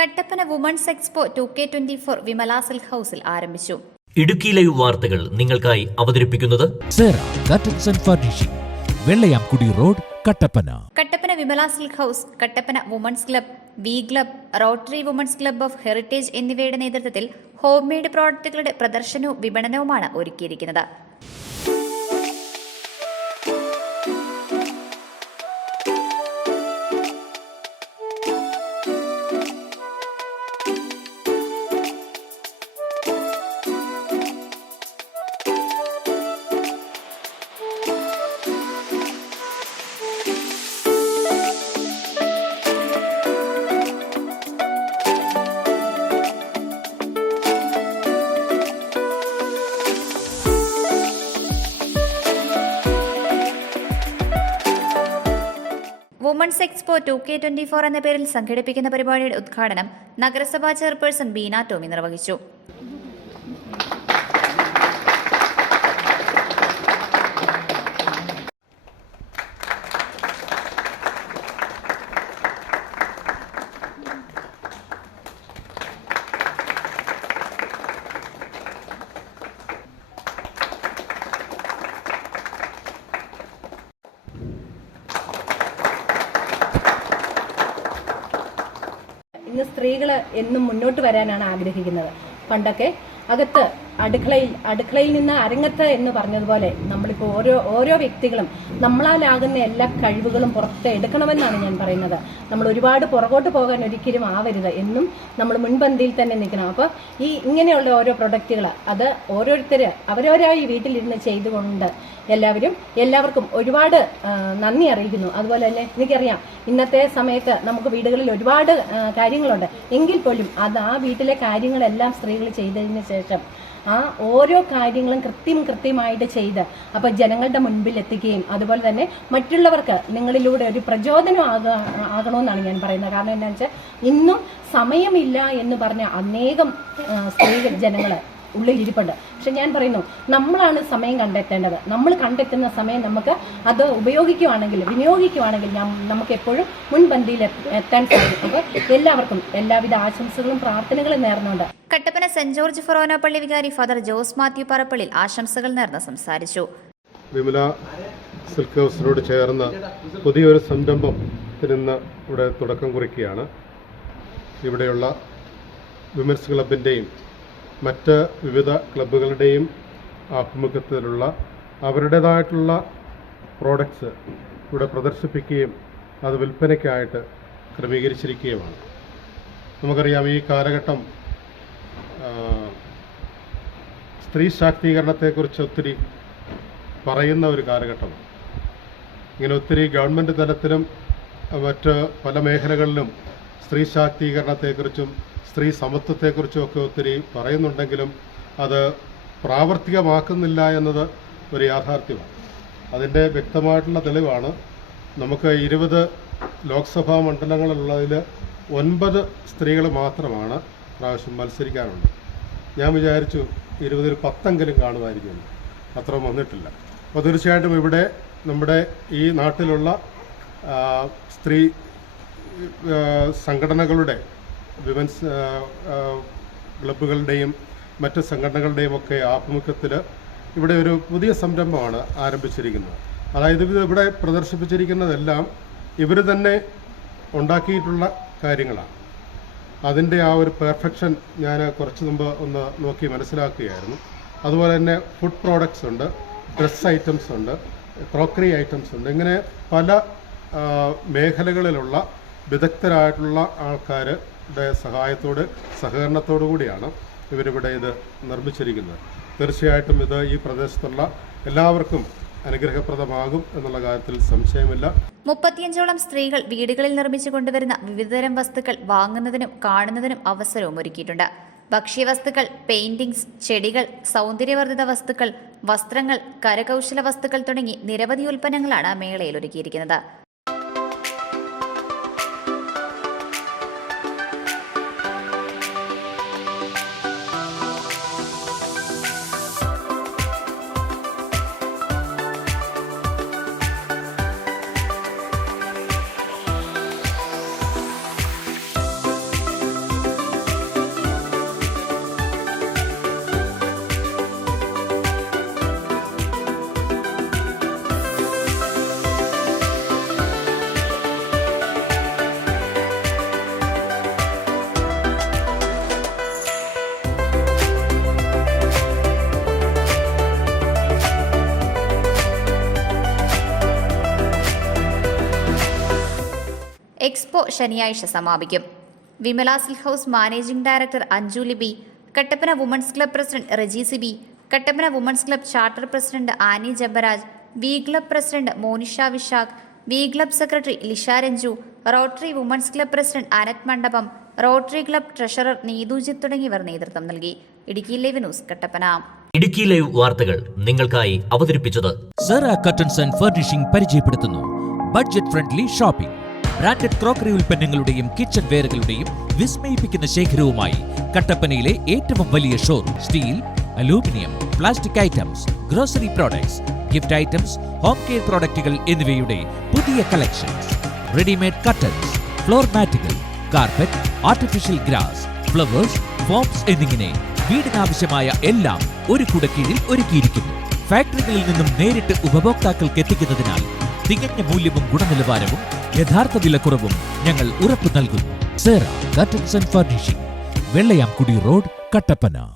Kattappana women's expo two K twenty four Vimala silk ഹൌസിൽ ആരംഭിച്ചു. Idukki live വാർത്തകൾ നിങ്ങൾക്കായി അവതരിപ്പിക്കുന്നത് furnishing Vellayamkudi road Kattappana. Kattappana Vimala silk house Kattappana women's club V club rotary women's club of heritage എന്നിവയുടെ നേതൃത്വത്തിൽ home made പ്രോഡക്റ്റുകളുടെ പ്രദർശനവും വിപണനവുമാണ് ഒരുക്കിയിരിക്കുന്നത്. Women's expo two K twenty four എന്ന പേരിൽ സംഘടിപ്പിക്കുന്ന പരിപാടിയുടെ ഉദ്ഘാടനം നഗരസഭാ ചെയർപേഴ്സൺ ബീന ടോമി നിർവഹിച്ചു ഇന്ന് സ്ത്രീകൾ എന്നും മുന്നോട്ട് വരാനാണ് ആഗ്രഹിക്കുന്നത്. പണ്ടൊക്കെ അകത്ത് അടുക്കളയിൽ അടുക്കളയിൽ നിന്ന് അരങ്ങത്ത് എന്ന് പറഞ്ഞതുപോലെ നമ്മളിപ്പോൾ ഓരോ ഓരോ വ്യക്തികളും നമ്മളാലാകുന്ന എല്ലാ കഴിവുകളും പുറത്ത് എടുക്കണമെന്നാണ് ഞാൻ പറയുന്നത്. നമ്മൾ ഒരുപാട് പുറകോട്ട് പോകാൻ ഒരിക്കലും ആവരുത് എന്നും നമ്മൾ മുൻപന്തിയിൽ തന്നെ നിൽക്കണം. അപ്പോൾ ഈ ഇങ്ങനെയുള്ള ഓരോ പ്രൊഡക്റ്റുകൾ അത് ഓരോരുത്തർ അവരവരായി വീട്ടിലിരുന്ന് ചെയ്തുകൊണ്ട് എല്ലാവരും എല്ലാവർക്കും ഒരുപാട് നന്ദി അറിയിക്കുന്നു. അതുപോലെ തന്നെ എനിക്കറിയാം ഇന്നത്തെ സമയത്ത് നമുക്ക് വീടുകളിൽ ഒരുപാട് കാര്യങ്ങളുണ്ട്. എങ്കിൽ പോലും അത് ആ വീട്ടിലെ കാര്യങ്ങളെല്ലാം സ്ത്രീകൾ ചെയ്തതിന് ശേഷം ഓരോ കാര്യങ്ങളും കൃത്യം കൃത്യമായിട്ട് ചെയ്ത് അപ്പൊ ജനങ്ങളുടെ മുൻപിൽ എത്തിക്കുകയും അതുപോലെ തന്നെ മറ്റുള്ളവർക്ക് നിങ്ങളിലൂടെ ഒരു പ്രചോദനം ആക ആകണമെന്നാണ് ഞാൻ പറയുന്നത്. കാരണം എന്താണെന്ന് വെച്ചാൽ ഇന്നും സമയമില്ല എന്ന് പറഞ്ഞ അനേകം സ്ത്രീ സ്ത്രീകൾ ജനങ്ങൾ ഉള്ളിൽ ഇരിപ്പുണ്ട്. പക്ഷെ ഞാൻ പറയുന്നു നമ്മളാണ് സമയം കണ്ടെത്തേണ്ടത്. നമ്മൾ കണ്ടെത്തുന്ന സമയം നമുക്ക് അത് ഉപയോഗിക്കുവാണെങ്കിൽ വിനിയോഗിക്കുവാണെങ്കിൽ നമുക്ക് എപ്പോഴും മുൻപന്തിയിൽ എത്ത- എത്താൻ സാധിക്കും. അപ്പോൾ എല്ലാവർക്കും എല്ലാവിധ ആശംസകളും പ്രാർത്ഥനകളും നേർന്നുണ്ട് കട്ടപ്പന സെന്റ് ജോർജ് ഫൊറോന പള്ളി വികാരി ഫാദർ ജോസ് മാത്യു പറപ്പള്ളിൽ ആശംസകൾ നേർന്ന് സംസാരിച്ചു. വിമല സിൽക്ക് ഹൗസിനോട് ചേർന്ന് പുതിയൊരു സംരംഭം ഇന്ന് ഇവിടെ തുടക്കം കുറിക്കുകയാണ്. ഇവിടെയുള്ള വിമൻസ് ക്ലബിന്റെയും മറ്റ് വിവിധ ക്ലബ്ബുകളുടെയും ആഭിമുഖ്യത്തിലുള്ള അവരുടേതായിട്ടുള്ള പ്രോഡക്ട്സ് ഇവിടെ പ്രദർശിപ്പിക്കുകയും അത് വിൽപ്പനയ്ക്കായിട്ട് ക്രമീകരിച്ചിരിക്കുകയുമാണ്. നമുക്കറിയാം ഈ കാലഘട്ടം സ്ത്രീ ശാക്തീകരണത്തെക്കുറിച്ച് ഒത്തിരി പറയുന്ന ഒരു കാലഘട്ടമാണ് ഇങ്ങനെ ഒത്തിരി ഗവൺമെന്റ് തലത്തിലും മറ്റ് പല മേഖലകളിലും സ്ത്രീ ശാക്തീകരണത്തെക്കുറിച്ചും സ്ത്രീ സമത്വത്തെക്കുറിച്ചും ഒക്കെ ഒത്തിരി പറയുന്നുണ്ടെങ്കിലും അത് പ്രാവർത്തികമാക്കുന്നില്ല എന്നത് ഒരു യാഥാർത്ഥ്യമാണ്. അതിന്റെ വ്യക്തമായിട്ടുള്ള തെളിവാണ് നമുക്ക് ഇരുപത് ലോക്സഭാ മണ്ഡലങ്ങളിലുള്ളതിൽ ഒൻപത് സ്ത്രീകൾ മാത്രമാണ് പ്രാവശ്യം മത്സരിക്കാനുള്ളത് ഞാൻ വിചാരിച്ചു ഇരുപതിൽ പത്തെങ്കിലും കാണുമായിരിക്കും അത്ര വന്നിട്ടില്ല. അപ്പോൾ തീർച്ചയായിട്ടും ഇവിടെ നമ്മുടെ ഈ നാട്ടിലുള്ള സ്ത്രീ സംഘടനകളുടെ വിമൻസ് ക്ലബ്ബുകളുടെയും മറ്റ് സംഘടനകളുടെയും ഒക്കെ ആഭിമുഖ്യത്തിൽ ഇവിടെ ഒരു പുതിയ സംരംഭമാണ് ആരംഭിച്ചിരിക്കുന്നത്. അതായത് ഇവിടെ പ്രദർശിപ്പിച്ചിരിക്കുന്നതെല്ലാം ഇവർ തന്നെ ഉണ്ടാക്കിയിട്ടുള്ള കാര്യങ്ങളാണ്. അതിന്റെ ആ ഒരു പെർഫെക്ഷൻ ഞാൻ കുറച്ച് മുമ്പ് ഒന്ന് നോക്കി മനസ്സിലാക്കുകയായിരുന്നു. അതുപോലെ തന്നെ ഫുഡ് പ്രോഡക്ട്സ് ഉണ്ട് ഡ്രസ്സ് ഐറ്റംസ് ഉണ്ട് ക്രോക്കറി ഐറ്റംസ് ഉണ്ട്. ഇങ്ങനെ പല മേഖലകളിലുള്ള വിദഗ്ധരായിട്ടുള്ള ആൾക്കാരുടെ സഹായത്തോട് സഹകരണത്തോടു കൂടിയാണ് ഇവരിവിടെ ഇത് നിർമ്മിച്ചിരിക്കുന്നത്. തീർച്ചയായിട്ടും ഇത് ഈ പ്രദേശത്തുള്ള എല്ലാവർക്കും അനുഗ്രഹപ്രദമാകും എന്നുള്ള കാര്യത്തിൽ സംശയമില്ല. മുപ്പത്തിയഞ്ചോളം സ്ത്രീകൾ വീടുകളിൽ നിർമ്മിച്ചു കൊണ്ടുവരുന്ന വിവിധതരം വസ്തുക്കൾ വാങ്ങുന്നതിനും കാണുന്നതിനും അവസരവും ഒരുക്കിയിട്ടുണ്ട്. ഭക്ഷ്യവസ്തുക്കൾ പെയിന്റിംഗ്സ് ചെടികൾ സൗന്ദര്യവർദ്ധിത വസ്തുക്കൾ വസ്ത്രങ്ങൾ കരകൗശല വസ്തുക്കൾ തുടങ്ങി നിരവധി ഉൽപ്പന്നങ്ങളാണ് മേളയിൽ ഒരുക്കിയിരിക്കുന്നത്. എക്സ്പോ ശനിയാഴ്ച സമാപിക്കും. Vimala silk house managing director Anju Libi Kattappana women's club president Reji B Kattappana women's club charter president Annie Jabaraj V club president Monisha Vishakh V club secretary Lisha Ranju rotary women's club president Anath Mandapam rotary club treasurer Neethujith തുടങ്ങിയവർ നേതൃത്വം നൽകി. Idukki live news Kattappana. Idukki live വാർത്തകൾ നിങ്ങൾക്കായി അവതരിപ്പിച്ചത് Sera curtains and furnishing പരിചയപ്പെടുത്തുന്നു. Budget friendly shopping branded crockery ഉൽപ്പന്നങ്ങളുടെയും kitchen വെയറുകളുടെയും വിസ്മയിപ്പിക്കുന്ന ശേഖരവുമായി കട്ടപ്പനയിലെ ഏറ്റവും വലിയ showroom steel aluminium plastic items grocery products gift items home care പ്രോഡക്റ്റുകൾ എന്നിവയുടെ പുതിയ collection readymade curtains floor മാറ്റുകൾ carpet artificial grass flowers foams എന്നിങ്ങനെ വീടിനാവശ്യമായ എല്ലാം ഒരു കുടക്കീഴിൽ ഒരുക്കിയിരിക്കുന്നു. ഫാക്ടറികളിൽ നിന്നും നേരിട്ട് ഉപഭോക്താക്കൾക്ക് എത്തിക്കുന്നതിനാൽ തികഞ്ഞ മൂല്യവും ഗുണനിലവാരവും യഥാർത്ഥ വിലക്കുറവും ഞങ്ങൾ ഉറപ്പു നൽകുന്നു. Sera curtains and furnishing Vellayamkudi road Kattappana.